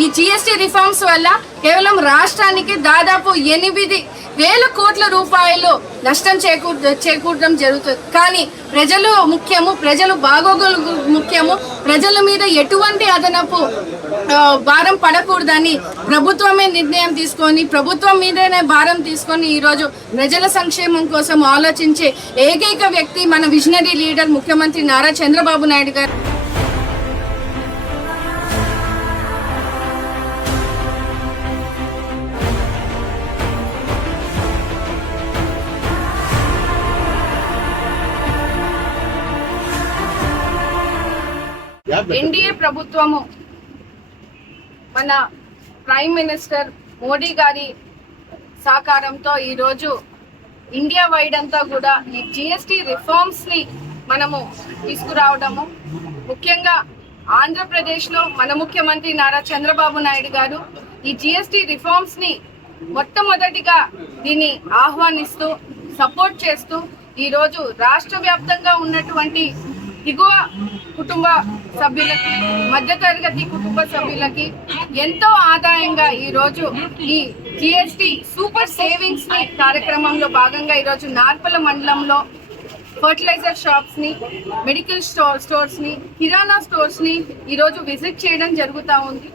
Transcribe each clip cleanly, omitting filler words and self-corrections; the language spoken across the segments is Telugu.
ఈ జిఎస్టీ రిఫార్మ్స్ వల్ల కేవలం రాష్ట్రానికి దాదాపు 8,000 కోట్ల రూపాయలు నష్టం చేకూరడం జరుగుతుంది. కానీ ప్రజలు ముఖ్యము, ప్రజలు బాగోగులు ముఖ్యము, ప్రజల మీద ఎటువంటి అదనపు భారం పడకూడదని ప్రభుత్వమే నిర్ణయం తీసుకొని, ప్రభుత్వం మీదనే భారం తీసుకొని ఈరోజు ప్రజల సంక్షేమం కోసం ఆలోచించే ఏకైక వ్యక్తి మన విజనరీ లీడర్ ముఖ్యమంత్రి నారా చంద్రబాబు నాయుడు గారు. ఎన్డీఏ ప్రభుత్వము మన ప్రైమ్ మినిస్టర్ మోడీ గారి సహకారంతో ఈరోజు ఇండియా వైడ్ అంతా కూడా ఈ జిఎస్టీ రిఫార్మ్స్ ని మనము తీసుకురావడము, ముఖ్యంగా ఆంధ్రప్రదేశ్లో మన ముఖ్యమంత్రి నారా చంద్రబాబు నాయుడు గారు ఈ జిఎస్టీ రిఫార్మ్స్ ని మొట్టమొదటిగా దీన్ని ఆహ్వానిస్తూ సపోర్ట్ చేస్తూ ఈరోజు రాష్ట్ర వ్యాప్తంగా ఉన్నటువంటి దిగువ కుటుంబ సభ్యులకి, మధ్యతరగతి కుటుంబ సభ్యులకి ఎంతో ఆదాయంగా ఈరోజు ఈ జిఎస్టీ సూపర్ సేవింగ్స్ ని కార్యక్రమంలో భాగంగా ఈరోజు నార్పల మండలంలో ఫర్టిలైజర్ షాప్స్ ని, మెడికల్ స్టోర్స్ ని, కిరాణా స్టోర్స్ ని ఈరోజు విజిట్ చేయడం జరుగుతూ ఉంది.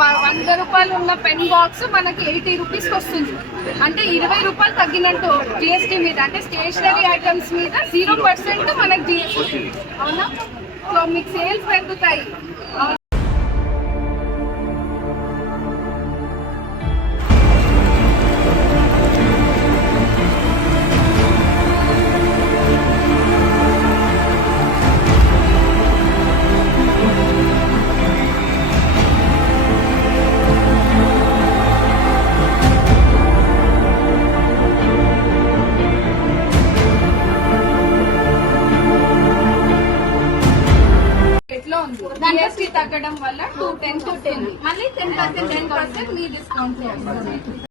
₹100 ఉన్న పెన్ బాక్స్ మనకి 80 రూపీస్ వస్తుంది. అంటే 20 రూపాయలు తగ్గినట్టు జిఎస్టీ మీద. అంటే స్టేషనరీ ఐటమ్స్ మీద 0% మనకి జిఎస్టీ. అవునా? సో మీకు సేల్స్ పెరుగుతాయి. జిఎస్టీ తగ్గడం వల్ల 210 మళ్ళీ 10% మీ డిస్కౌంట్.